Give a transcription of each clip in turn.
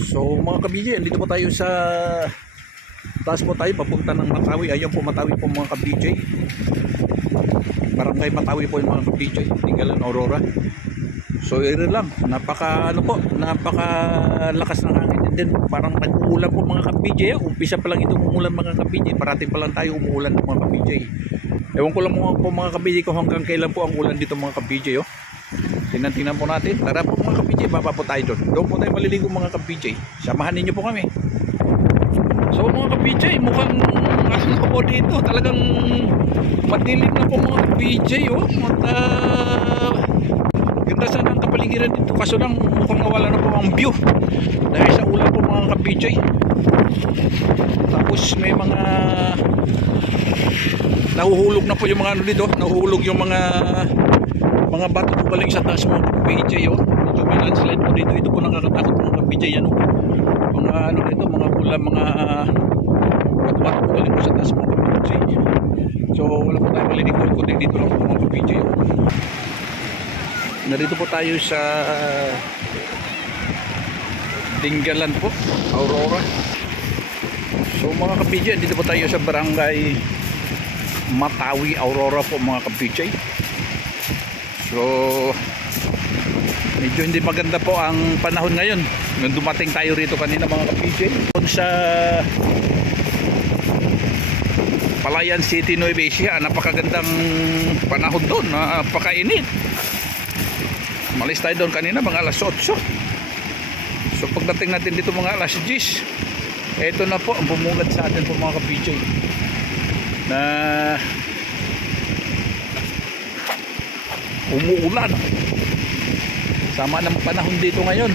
So mga kabiji, andito po tayo sa taas po tayo papunta ng Matawi. Ayun po Matawi po mga kabiji. Barangay Matawi po yung mga kabiji, Tinggalan Aurora. So ere lang, napaka lakas ng hangin din. Parang nag-uulan po mga kabiji. Umpisa pa lang ito umuulan mga kabiji. Parating pa lang tayo umuulan mga kabiji. Ewan ko lang po mga kabiji kung hanggang kailan po ang ulan dito mga kabiji. Tingnan po natin. Tara po mga kabiji, baba po tayo doon. Doon po tayo maliligo mga kabiji. Samahan ninyo po kami. So mga kabiji, mukhang ano po dito, talagang madilim na po mga kabiji. Ganda sana ang kapaligiran dito, kaso lang mukhang nawala na po ang view dahil sa ulan po mga kabiji. Tapos may mga nahuhulog na po yung mga ano dito, nahuhulog yung mga bato po galing sa taas mga kabiji. Medyo may landslide po dito. Ito po nakakatakot mga kabiji. Mga ano dito, mga ulan, mga bato po galing po sa taas mga kabiji. So wala po tayo malilikod kundi dito lang po mga kabiji. Narito po tayo sa Tinggalan po, Aurora. So mga kabiji, dito po tayo sa barangay Matawi, Aurora po mga kabiji. So medyo hindi maganda po ang panahon ngayon. Nung dumating tayo rito kanina mga kabiji, sa Palayan City, Nueva Ecija, napakagandang panahon doon, napakainit. Malis tayo doon kanina mga alas 8. So pagdating natin dito mga alas 10, eto na po ang bumungad sa atin po mga kabiji na umuulan. Sama ng panahon dito ngayon.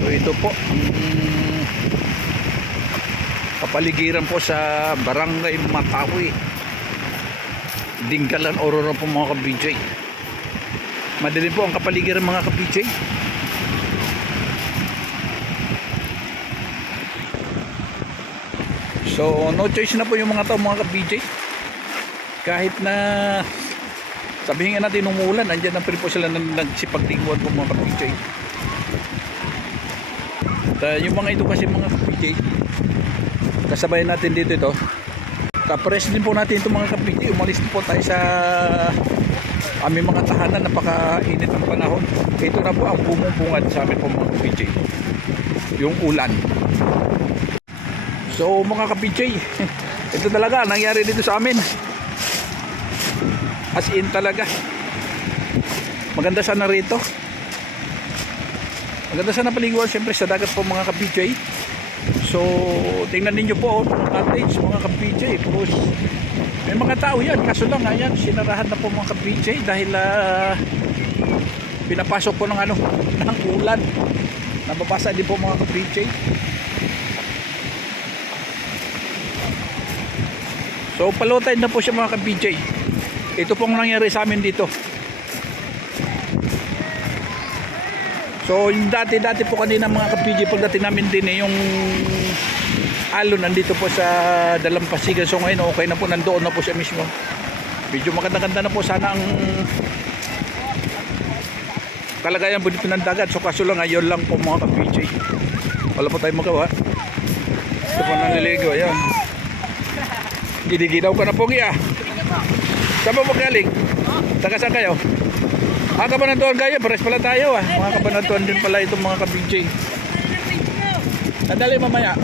So ito po kapaligiran po sa barangay Matawi, Tinggalan Aurora po mga kabiji. Madilim po ang kapaligiran mga kabiji. So no choice na po yung mga tao mga kabiji. Kahit na sabihin natin umuulan, andyan na po sila nagsipagtinguan po mga kabiji. At yung mga ito kasi mga kabiji, kasabay natin dito ito. Tapos din po natin ito mga kabiji. Umalis po tayo sa aming mga tahanan. Napakainit ang panahon. Ito na po ang bumubungad sa amin po mga kabiji, yung ulan. So mga kabiji, ito talaga nangyari dito sa amin. As in talaga. Maganda sana rito. Maganda sana paliguan siyempre sa dagat po mga kabiji. So tingnan ninyo po cottage mga kabiji. May mga tao yan, kaso lang ayan, sinarahan na po mga kabiji dahil pinapasok po ng ng ulan. Nababasa din po mga kabiji. So palutay na po siya mga kabiji. Ito pong nangyari sa amin dito. So yung dati po kanina mga kabiji, pagdating namin din yung alon nandito po sa Dalampasigan. So ngayon okay na po, nandoon na po siya mismo. Medyo maganda-ganda na po sana ang kalagayan po dito ng dagat. So kaso lang ngayon lang po mga kabiji, wala po tayong magawa. Ito po nanliligo, ayan. Gidiginaw ka na po giya. Saan po galing? Taga saan kayo? Kabanatuan kayo, pares pala tayo mga kabanatuan din pala itong mga kabiji. Sandali mamaya.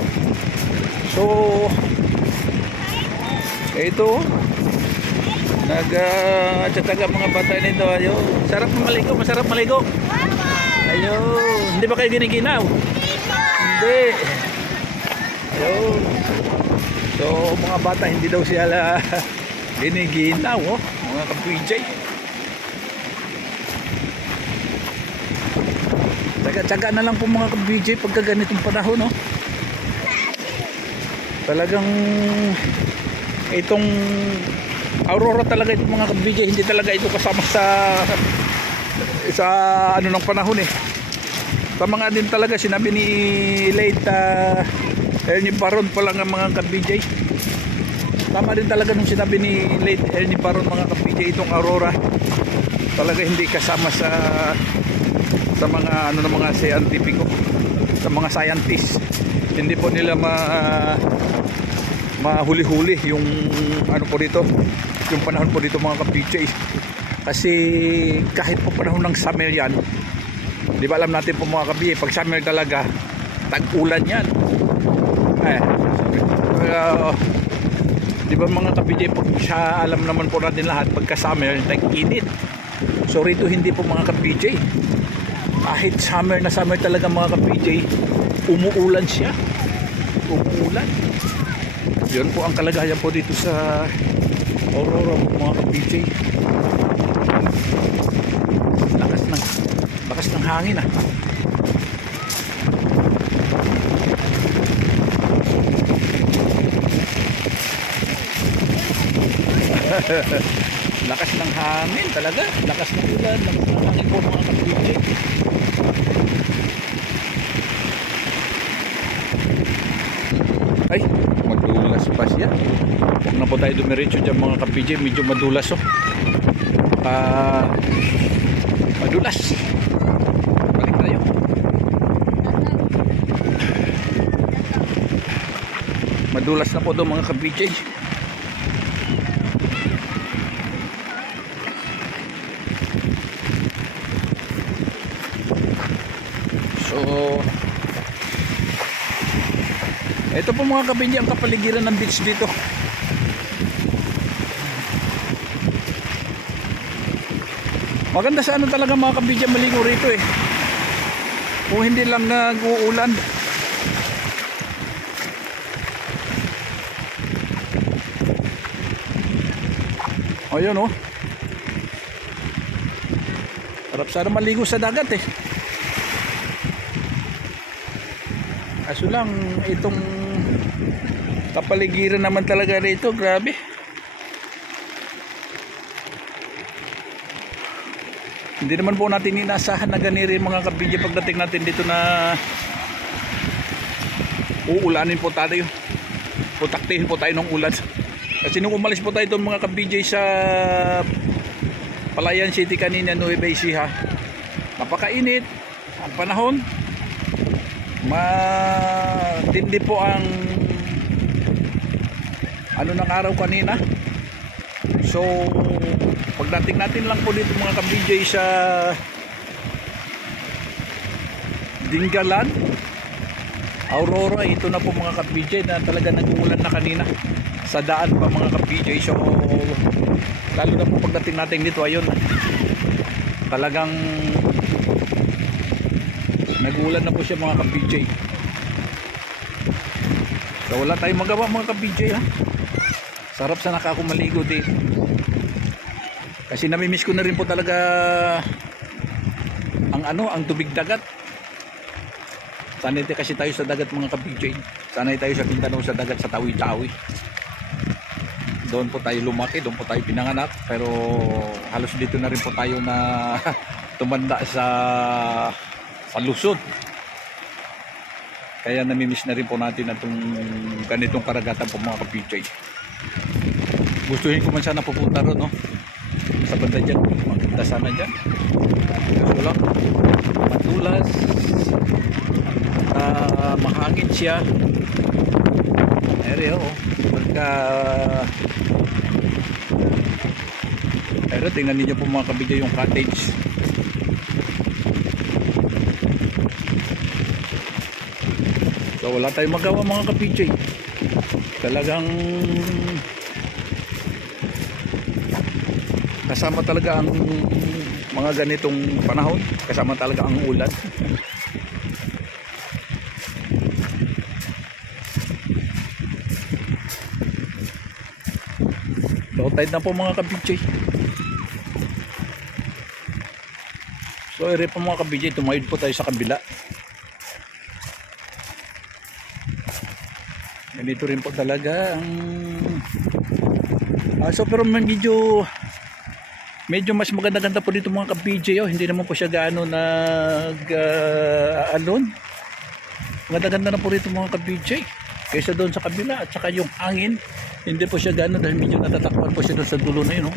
So ito nag-tsatsaga mga bata nito. Ayo, sarap maligo, masarap maligo. Ayo, hindi ba kayo giniginaw? Hindi. Ayo. So mga bata hindi daw sila giniginaw mga kabiji. Tsaga na lang po mga kabiji pagka ganitong panahon. Talagang itong Aurora talaga itong mga kabiji, hindi talaga ito kasama sa ano ng panahon Tama nga din talaga sinabi ni Late ayun yung paron pa lang ang mga kabijay. tama rin talaga nung sinabi ni late Ernie Baron mga ka-PJ, itong Aurora talaga hindi kasama sa mga ano ng mga scientifico, sa mga scientists. Hindi po nila mahuli-huli yung ano po dito, yung panahon po dito mga ka-PJ. Kasi kahit po panahon ng summer yan, di ba alam natin po mga ka-PJ, pag summer talaga tag-ulan yan. Di ba mga ka-PJ, pag alam naman po natin lahat, pagka summer tag-init. So rito hindi po mga ka-PJ, kahit summer na summer talaga mga ka-PJ, umuulan siya, umuulan. Yun po ang kalagayan po dito sa Aurora mga ka-PJ. Lakas ng hangin ah. Lakas ng hangin talaga, lakas ng ulan, lakas ng hangin po mga ka-PJ. Ay, madulas pa siya. Huwag na po tayo dumiretso dyan mga ka-PJ, medyo madulas oh. Madulas. Balik tayo. Madulas na po doon mga ka-PJ. So ito po mga ka-PJ ang kapaligiran ng beach dito. Maganda sa ano talaga mga ka-PJ maligo rito eh. Kung hindi lang nag-uulan. Ayun oh. Sarap sana maligo sa dagat eh. Kaso lang itong kapaligiran naman talaga rito, grabe. Hindi naman po natin inaasahan na ganiri mga ka-PJ pagdating natin dito na uulanin po tayo. Putaktihin po tayo ng ulan. Kasi nung umalis po tayo doon mga ka-PJ sa Palayan City kanina, Nueva Ecija, napakainit ang panahon. Matindi po ang ano ng araw kanina. So pagdating natin lang po dito mga ka-PJ sa Dingalan, Aurora, ito na po mga ka-PJ na talaga nag-uulan na kanina sa daan pa mga ka-PJ. So lalo na po pagdating natin dito, ayun, talagang nag-uulan na po siya mga ka-PJ. So wala tayong magawa mga ka-PJ ha. Sarap sana ako maligo dito. Kasi namimiss ko na rin po talaga ang tubig dagat. Sanay kasi tayo sa dagat mga ka-PJ. Sanay tayo sa Mindanao sa dagat sa Tawi-Tawi. Doon po tayo lumaki, doon po tayo pinanganak. Pero halos dito na rin po tayo na tumanda sa Luzon. Kaya namimiss na rin po natin itong ganitong karagatan po mga ka-PJ. Gustuhin ko man sana pupunta ron no? Sa banda dyan, maganda sana dyan. Kaso lang matulas, mahangin siya. Ere oh, pero tingnan niyo po mga ka-PJ yung cottage. So wala tayong magawa mga ka-PJ. Talagang kasama talaga ang mga ganitong panahon, kasama talaga ang ulan. Low tide na po mga ka-PJ. So ere po mga ka-PJ, tumayod po tayo sa kabila. Ganito rin po talaga ang so pero medyo mas maganda-ganda po dito mga ka-PJ oh. Hindi naman po siya gaano alon. Maganda-ganda na po dito mga ka-PJ kaysa doon sa kabila. At saka yung hangin, Hindi po siya gano'n dahil medyo natatakpan po siya doon sa dulo na yun. Oh.